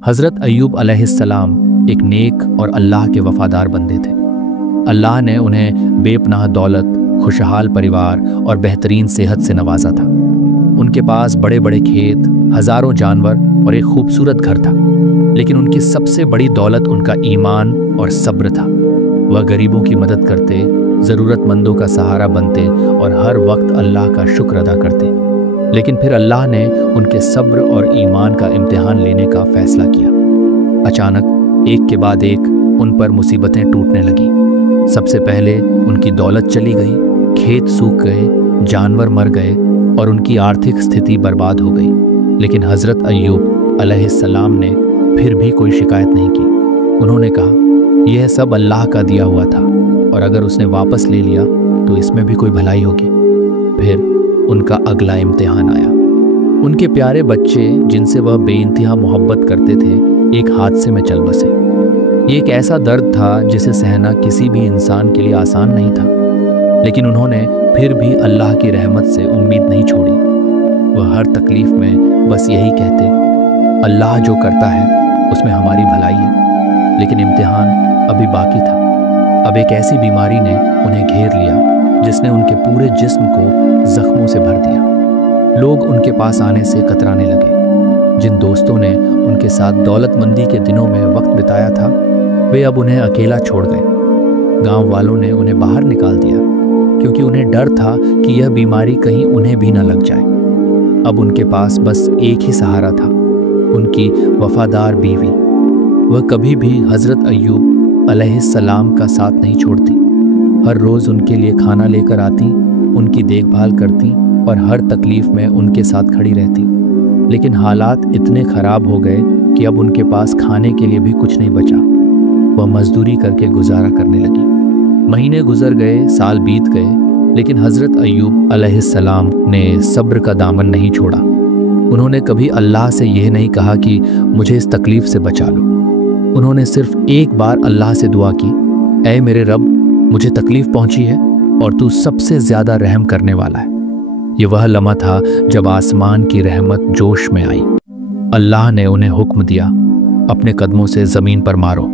हज़रत अय्यूब अलैहिस्सलाम एक नेक और अल्लाह के वफ़ादार बंदे थे। अल्लाह ने उन्हें बेपनाह दौलत, खुशहाल परिवार और बेहतरीन सेहत से नवाजा था। उनके पास बड़े बड़े खेत, हज़ारों जानवर और एक खूबसूरत घर था। लेकिन उनकी सबसे बड़ी दौलत उनका ईमान और सब्र था। वह गरीबों की मदद करते, ज़रूरतमंदों का सहारा बनते और हर वक्त अल्लाह का शुक्र अदा करते। लेकिन फिर अल्लाह ने उनके सब्र और ईमान का इम्तिहान लेने का फैसला किया। अचानक एक के बाद एक उन पर मुसीबतें टूटने लगीं। सबसे पहले उनकी दौलत चली गई, खेत सूख गए, जानवर मर गए और उनकी आर्थिक स्थिति बर्बाद हो गई। लेकिन हज़रत अय्यूब अलैहिस्सलाम ने फिर भी कोई शिकायत नहीं की। उन्होंने कहा, यह सब अल्लाह का दिया हुआ था और अगर उसने वापस ले लिया तो इसमें भी कोई भलाई होगी। फिर उनका अगला इम्तिहान आया। उनके प्यारे बच्चे, जिनसे वह बेइंतहा मोहब्बत करते थे, एक हादसे में चल बसे। ये एक ऐसा दर्द था जिसे सहना किसी भी इंसान के लिए आसान नहीं था। लेकिन उन्होंने फिर भी अल्लाह की रहमत से उम्मीद नहीं छोड़ी। वह हर तकलीफ में बस यही कहते, अल्लाह जो करता है उसमें हमारी भलाई है। लेकिन इम्तिहान अभी बाकी था। अब एक ऐसी बीमारी ने उन्हें घेर लिया जिसने उनके पूरे जिस्म को जख्मों से भर दिया। लोग उनके पास आने से कतराने लगे। जिन दोस्तों ने उनके साथ दौलतमंदी के दिनों में वक्त बिताया था, वे अब उन्हें अकेला छोड़ गए। गांव वालों ने उन्हें बाहर निकाल दिया क्योंकि उन्हें डर था कि यह बीमारी कहीं उन्हें भी न लग जाए। अब उनके पास बस एक ही सहारा था, उनकी वफादार बीवी। वह कभी भी हज़रत अय्यूब अलैहिस्सलाम का साथ नहीं छोड़ती। हर रोज़ उनके लिए खाना लेकर आती, उनकी देखभाल करती और हर तकलीफ़ में उनके साथ खड़ी रहती। लेकिन हालात इतने ख़राब हो गए कि अब उनके पास खाने के लिए भी कुछ नहीं बचा। वह मजदूरी करके गुजारा करने लगी। महीने गुजर गए, साल बीत गए, लेकिन हज़रत अय्यूब अलैहिस्सलाम ने सब्र का दामन नहीं छोड़ा। उन्होंने कभी अल्लाह से यह नहीं कहा कि मुझे इस तकलीफ़ से बचा लो। उन्होंने सिर्फ एक बार अल्लाह से दुआ की, ऐ मेरे रब, मुझे तकलीफ़ पहुंची है और तू सबसे ज़्यादा रहम करने वाला है। ये वह लम्हा था जब आसमान की रहमत जोश में आई। अल्लाह ने उन्हें हुक्म दिया, अपने कदमों से ज़मीन पर मारो।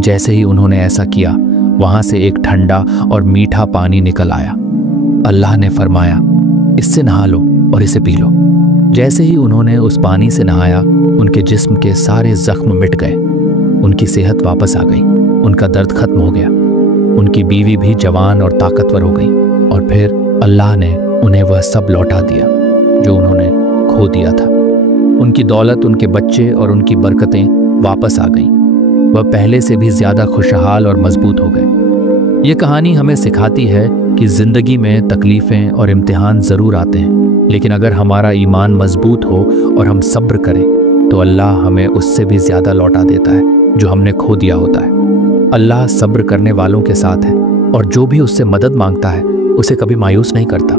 जैसे ही उन्होंने ऐसा किया, वहाँ से एक ठंडा और मीठा पानी निकल आया। अल्लाह ने फरमाया, इससे नहा लो और इसे पी लो। जैसे ही उन्होंने उस पानी से नहाया, उनके जिस्म के सारे जख्म मिट गए। उनकी सेहत वापस आ गई, उनका दर्द खत्म हो गया। उनकी बीवी भी जवान और ताकतवर हो गई और फिर अल्लाह ने उन्हें वह सब लौटा दिया जो उन्होंने खो दिया था। उनकी दौलत, उनके बच्चे और उनकी बरकतें वापस आ गईं। वह पहले से भी ज़्यादा खुशहाल और मजबूत हो गए। ये कहानी हमें सिखाती है कि ज़िंदगी में तकलीफ़ें और इम्तिहान ज़रूर आते हैं, लेकिन अगर हमारा ईमान मजबूत हो और हम सब्र करें तो अल्लाह हमें उससे भी ज़्यादा लौटा देता है जो हमने खो दिया होता है। अल्लाह सब्र करने वालों के साथ है और जो भी उससे मदद मांगता है उसे कभी मायूस नहीं करता।